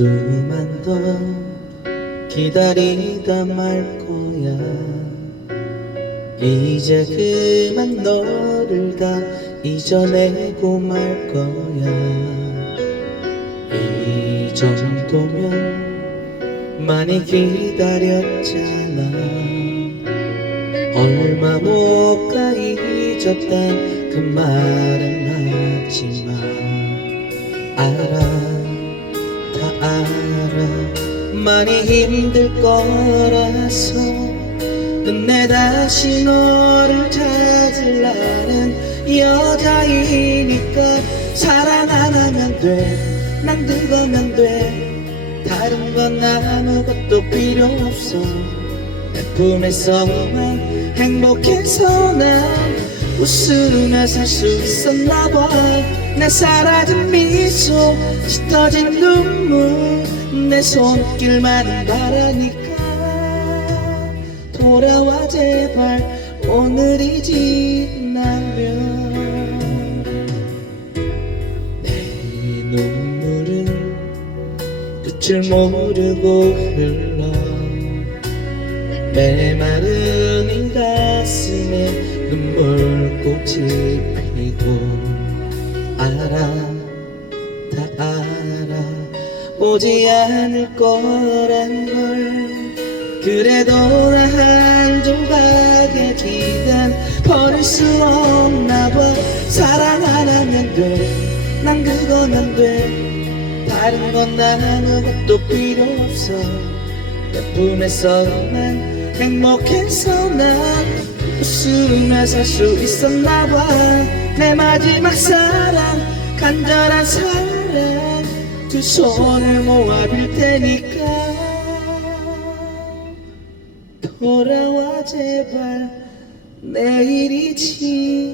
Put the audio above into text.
하루만 더 기다리다 말 거야. 이제 그만 너를 다 잊어내고 말 거야. 이 정도면 많이 기다렸잖아. 얼마 못 가 잊었단 그 말은 하지만 알아. 다 알아 많이 힘들 거라서 끝내 다시 너를 찾으려는 여자이니까 사랑 안 하면 돼 난 그거면 돼. 다른 건 아무것도 필요 없어. 내 품에서만 행복해서 난 웃으며 살 수 있었나 봐내 사라진 미소 짙어진 눈물 내 손길만은 바라니까. 돌아와 제발 오늘이 지나면. 내 눈물은 끝을 모르고 흘러. 메마른 이 가슴에 눈물 꽃이 피고. 알아 다 알아 오지 않을 거란 걸. 그래도 나한 조각의 기간 버릴 수 없나 봐. 사랑 안 하면 돼난 그거면 돼. 다른 건 아무것도 필요 없어. 내 품에서만 행복해서 난 웃으며 살 수 있었나 봐 내 마지막 사랑 간절한 사랑 두 손을 모아 빌 테니까. 돌아와 제발 내일이 지나도